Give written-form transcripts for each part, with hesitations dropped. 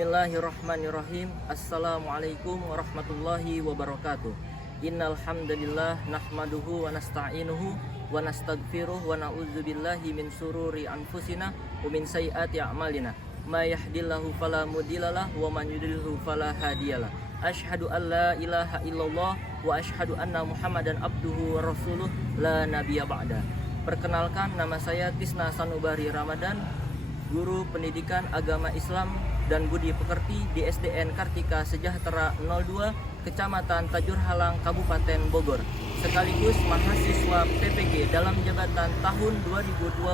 Bismillahirrahmanirrahim. Assalamualaikum warahmatullahi wabarakatuh. Innal hamdalillah nahmaduhu wa nasta'inuhu wa nastaghfiruh wa na'udzubillahi min sururi anfusina wa min sayyiati a'malina. May yahdihillahu fala mudhillalah wa man yudlilhu fala hadiyalah. Asyhadu an la ilaha illallah wa asyhadu anna Muhammadan abduhu wa rasuluh la nabiyya ba'da. Perkenalkan, nama saya Tisna Sanubari Ramadan, guru pendidikan agama Islam dan budi pekerti di SDN Kartika Sejahtera 02, Kecamatan Tajur Halang, Kabupaten Bogor, sekaligus mahasiswa PPG dalam jabatan tahun 2025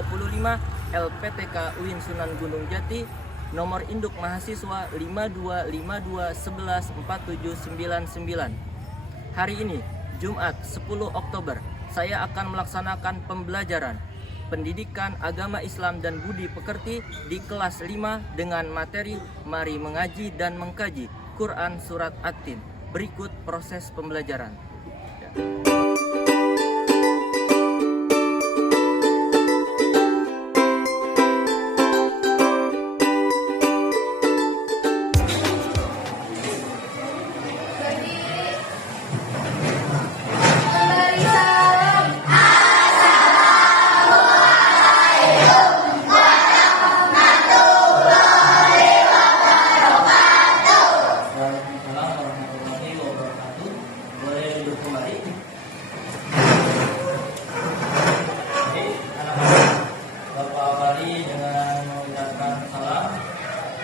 LPTK UIN Sunan Gunung Jati, nomor induk mahasiswa 5252114799. Hari ini, Jumat 10 Oktober, saya akan melaksanakan pembelajaran Pendidikan Agama Islam dan Budi Pekerti di kelas 5 dengan materi Mari Mengaji dan Mengkaji Quran Surat At-Tin. Berikut proses pembelajaran.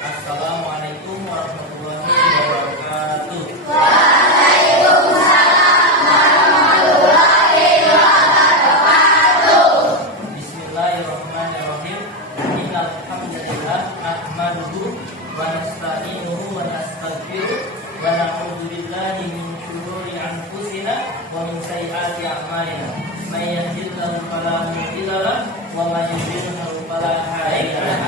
Assalamualaikum warahmatullahi wabarakatuh. Waalaikumsalam warahmatullahi wabarakatuh. Bismillahirrahmanirrahim. Innal hamdalillah nahmaduhu wa nasta'inuhu wa nastaghfiruh wa na'udzu billahi min shururi anfusina wa min sayyiati a'malina. May yahdihillahu fala mudhillalah wa may yudlilhu fala hadiyalah.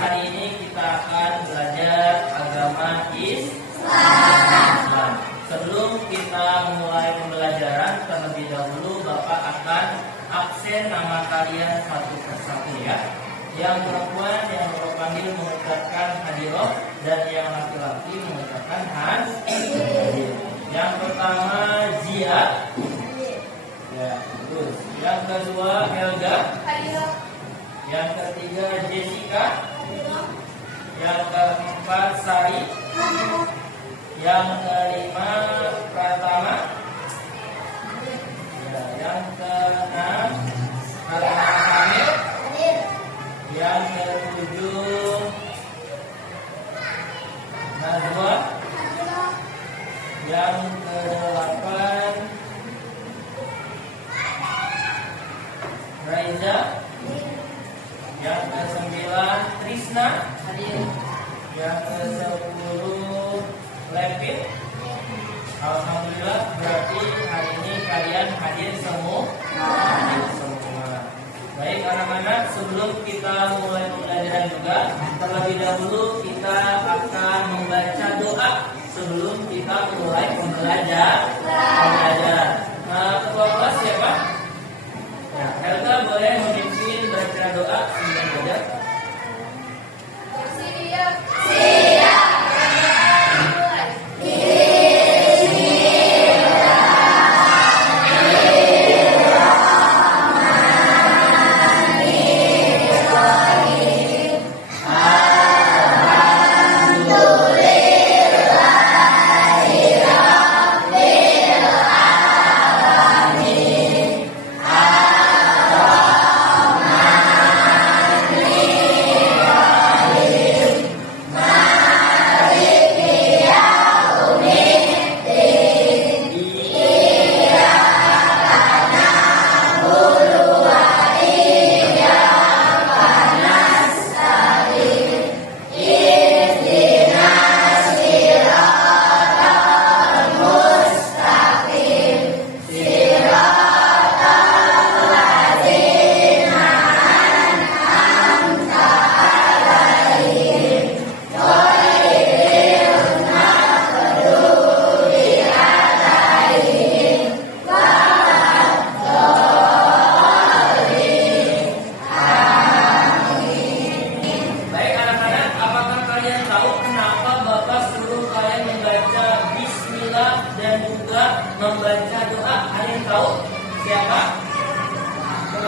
Hari ini kita akan belajar agama Islam. Sebelum kita memulai pembelajaran, terlebih dahulu Bapak akan absen nama kalian satu persatu ya. Yang perempuan yang berpanggil mengucapkan hadiroh dan yang laki-laki mengucapkan hadir. Yang pertama Zia. Ya, terus. Yang kedua Helga. Yang ketiga Jessica. Yang keempat Sari. Yang kelima Pratama. Ya, yang keenam Kamil. Yang ketujuh Najwa. Yang kedelapan Raiza. Yang ke-9 Trisna. Yang ke-10 Levin. Alhamdulillah, berarti hari ini kalian hadir semua. Baik anak-anak, sebelum kita mulai pembelajaran juga, terlebih dahulu kita akan membaca doa sebelum kita mulai pembelajaran. Ketua kelas siapa? Ya, Helga boleh memimpin baca doa sebelum belajar. Siap.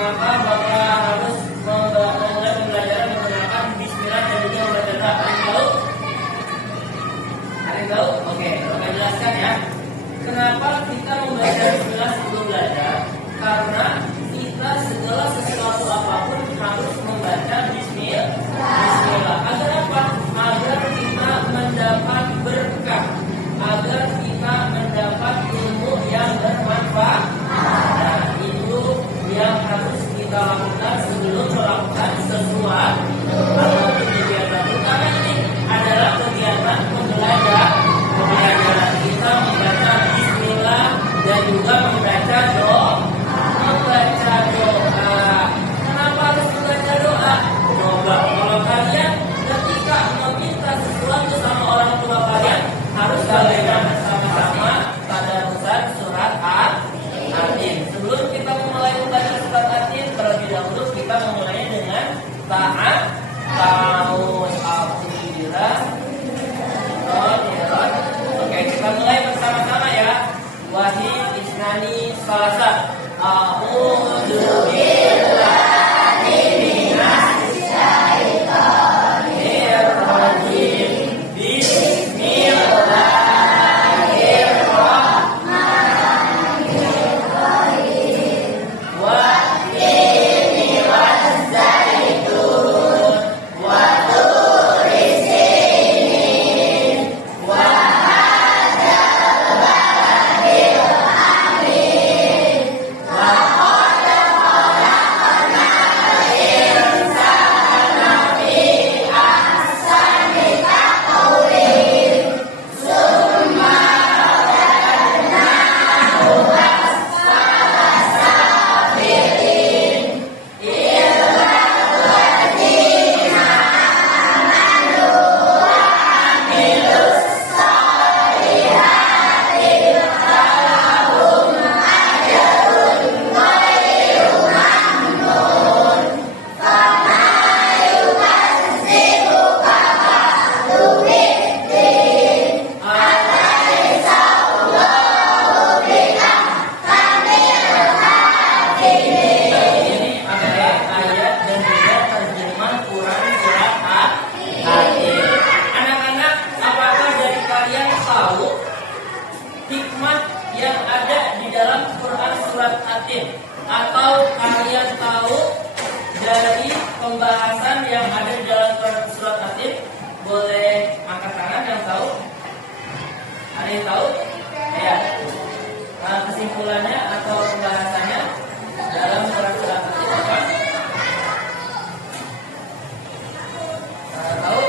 kenapa Bapak harus memulai pembelajaran menggunakan bismillah dan juga membaca doa? Ada yang tahu? Ada yang tahu? Oke, Bapak jelaskan ya. Kenapa kita membaca bismillah sebelum belajar? Karena kita segala sesuatu apapun harus membaca bismillah. Agar apa? Agar kita mendapat berkah, agar kita mendapat ilmu yang bermanfaat. Nah, itu yang harus kita lakukan sebelum melakukan sesuatu atau kegiatan. Utama ini adalah kegiatan pembelajaran. Kita membaca bismillah dan juga membaca doa. Kenapa harus membaca doa? Coba kalau kalian ketika meminta sesuatu sama orang tua kalian, harus kalian sama-sama tadarusan surat At-Tin. Sebelum kita memulai membaca surat At-Tin, terlebih dahulu kita memulai dengan ta'awun. Oke, kita mulai bersama-sama ya. Wahid isnani salasa. A'udzu billahi minasy syaithanir rajim. Bismillahirrahmanirrahim. Wat-tini waz-zaitun wa turi sinin wa hadzal baladil amin wa qad khalaqnal insana fi ahsani taqwim summa radadnahu asfala safilin illa alladzina amanu wa amilus solihati falahum ajrun ghairu mamnun fama yukazzibuka ba'du biddin alaysa Allahu biahkamil hakimin. Ini adalah ayat dan juga terjemahan Quran surat At-Tin. Anak-anak, apakah dari kalian tahu hikmah yang ada di dalam Quran surat At-Tin? Atau kalian tahu dari pembahasan yang ada di dalam Quran surat At-Tin? Boleh angkat tangan yang tahu? Ada yang tahu? Ya. Kesimpulannya atau pembahasannya dalam Quran surat At-Tin apa? Tahu?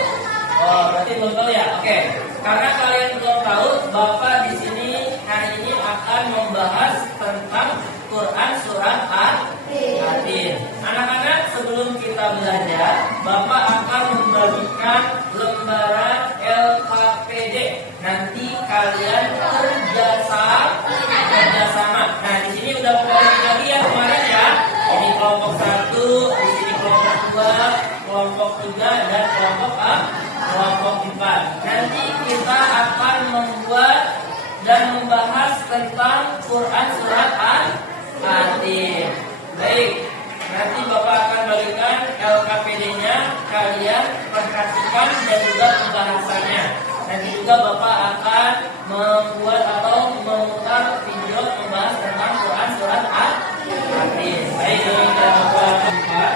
Oh, berarti belum tahu ya? Oke. Karena kalian belum tahu, Bapak di sini hari ini akan membahas tentang Quran surat At-Tin. Anak-anak, sebelum kita belajar, Bapak akan membagikan lembaran LKPD. Nanti kalian kerjasama. Nah, di sini udah mulai lagi ya kemarin ya. Ini kelompok 1, di sini kelompok 2, kelompok 3 dan kelompok 4. Nanti kita akan membuat dan membahas tentang Quran surat At-Tin. Baik, nanti Bapak akan bagikan LKPD-nya, kalian perhatikan dan juga pembahasannya. Nanti juga Bapak akan membuat atau memutar video membahas tentang Quran surat At-Tin. Baik, kita Bapak empat.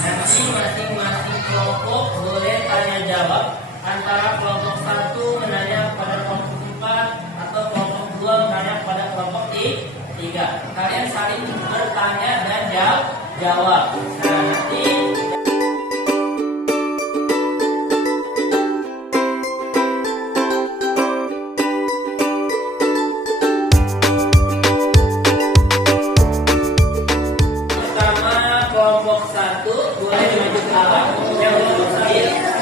Nanti masing-masing kelompok boleh tanya jawab, antara kelompok 1 menanya kepada kelompok 4 atau kelompok 2 menanya kepada kelompok 3. Kalian saling bertanya dan jawab. Nah, nanti pertama kelompok 1 boleh maju ke awal. Yang kelompok 1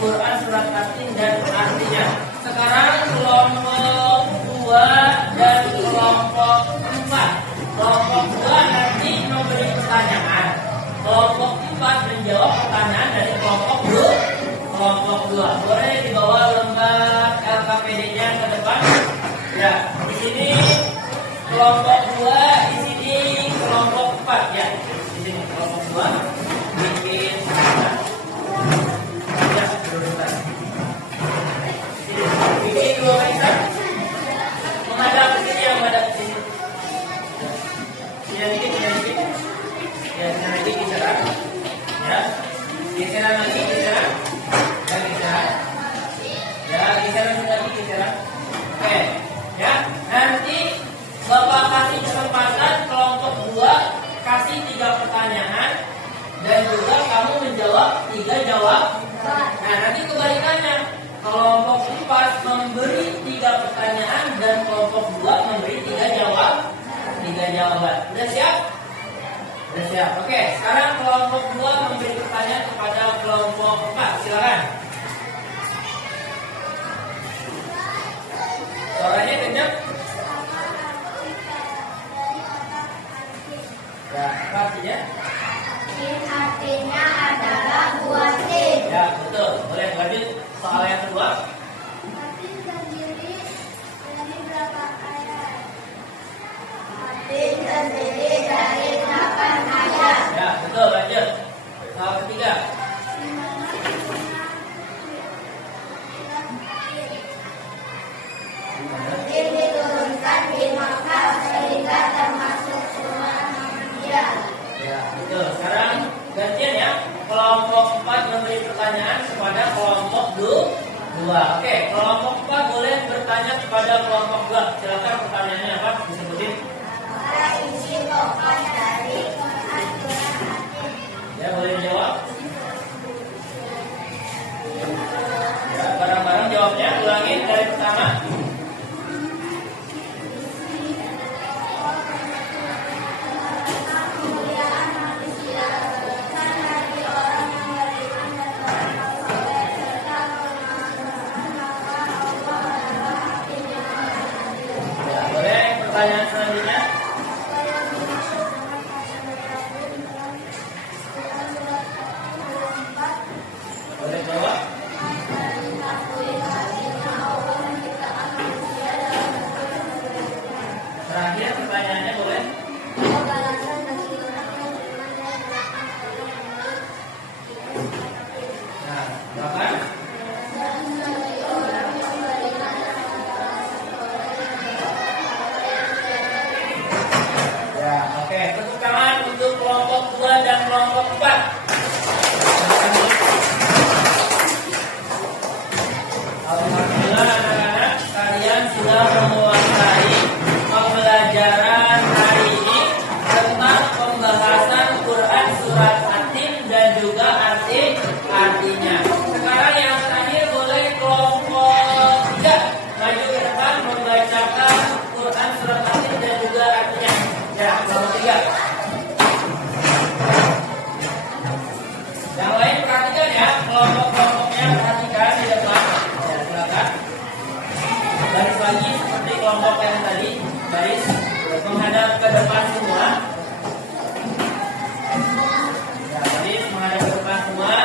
Quran surat Yasin dan artinya. Sekarang kelompok 2 dan kelompok 4. Kelompok 2 nanti memberi pertanyaan. Kelompok 4 menjawab pertanyaan dari kelompok 2. Kelompok 2 boleh dibawa lembar LKPD-nya ke depan. Ya, di sini kelompok 2, di sini kelompok 4 ya. Di sini kelompok 2 bikin bikin 2 meter menghadap ke sini, yang menghadap ke sini. Sini dikit. Ya, sini lagi kisaran. Ya, kisaran lagi kisaran. Ya, kisaran. Ya, kisaran lagi kisaran. Oke, ya. Nanti Bapak kasih kesempatan kelompok 2 kasih 3 pertanyaan dan juga kamu menjawab 3 jawab. Nah, nanti kebalikannya. Kelompok 4 memberi 3 pertanyaan dan kelompok 2 memberi 3 jawaban. Udah siap? Udah siap. Oke, sekarang kelompok 2 memberi pertanyaan kepada kelompok 4. Silakan. Suaranya kencang. Ya, apa artinya? Artinya adalah buah tin. Ya, betul. Boleh lanjut soal yang kedua. Tin terdiri dari berapa ayat? Tin terdiri dari 8 ayat. Ya, betul. Lanjut. Soal ketiga. Tin diturunkan di Makkah sehingga termasuk surah Makkiyah. Ya, betul. Sekarang gantian ya. Kelompok 4 memberi pertanyaan kepada kelompok 2. Oke, kelompok 4 boleh bertanya kepada kelompok 2. Silakan pertanyaannya apa? Disebutin. Apa isi pokok dari Quran surah Yasin? Ya, boleh dijawab. Ya, bareng-bareng jawabnya. Ulangin dari pertama. Pertanyaan selanjutnya. 2 dan kelompok 4. Alhamdulillah anak-anak, kalian sudah menguasai pembelajaran hari ini tentang pembahasan Quran surat At-Tin dan juga artinya. Sekarang yang terakhir boleh kelompok 3 maju ke depan membacakan Quran surat At-Tin dan juga artinya. Ya, kelompok 3. Yang lain perhatikan ya, kelompok-kelompoknya perhatikan di depan. Ya, silakan. Baris lagi seperti kelompok yang tadi, baris menghadap ke depan semua. Ya, baris menghadap ke depan semua.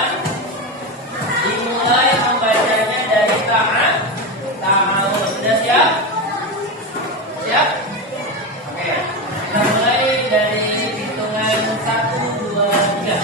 Dimulai membacanya dari ta'awun. Sudah siap? Siap? Oke. Kita mulai dari hitungan 1, 2, 3.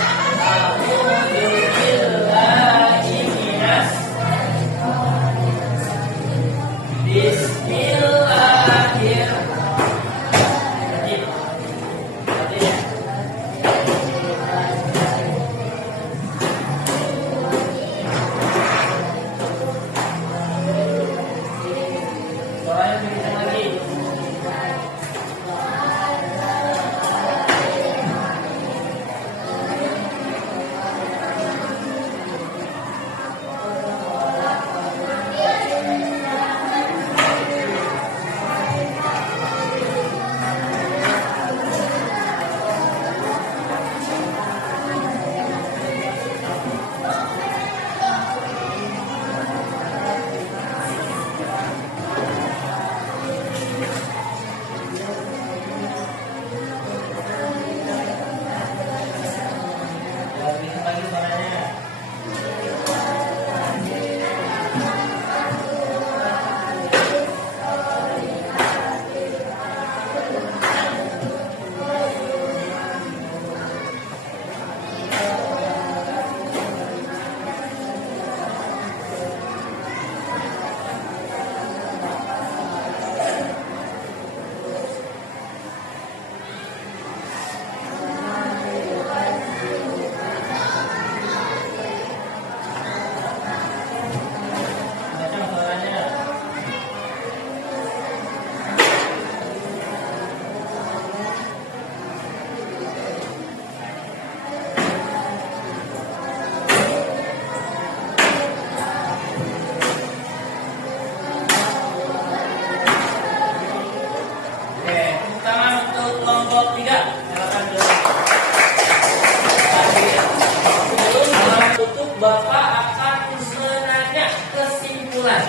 Bapak akan menanya kesimpulan,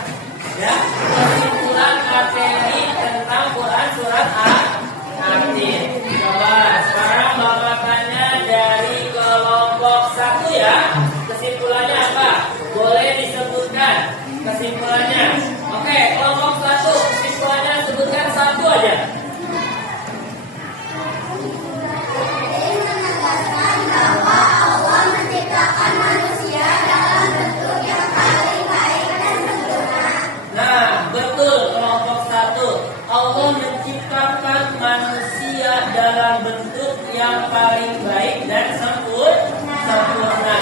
ya, kesimpulan materi tentang Quran surat At-Tin. Coba sekarang Bapak tanya dari kelompok 1 ya, kesimpulannya apa? Boleh disebutkan kesimpulannya. Oke, kelompok 1 kesimpulannya sebutkan 1 aja. Allah menciptakan manusia dalam bentuk yang paling baik dan sempurna.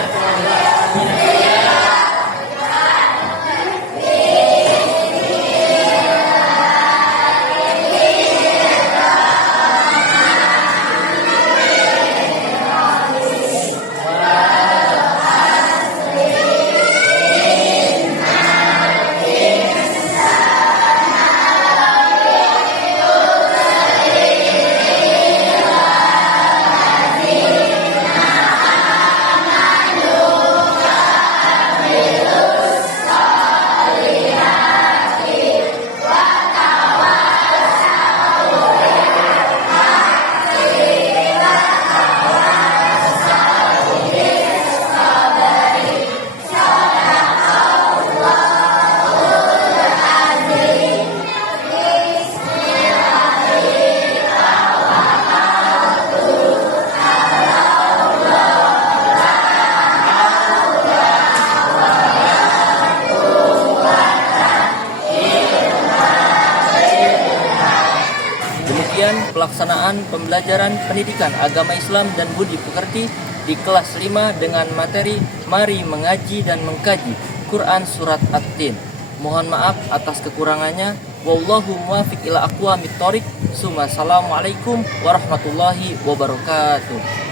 pelaksanaan pembelajaran pendidikan agama Islam dan budi pekerti di kelas 5 dengan materi Mari Mengaji dan Mengkaji Quran Surat At-Tin. Mohon maaf atas kekurangannya. Wallahu muwaffiq ila aqwamit thoriq. Assalamualaikum warahmatullahi wabarakatuh.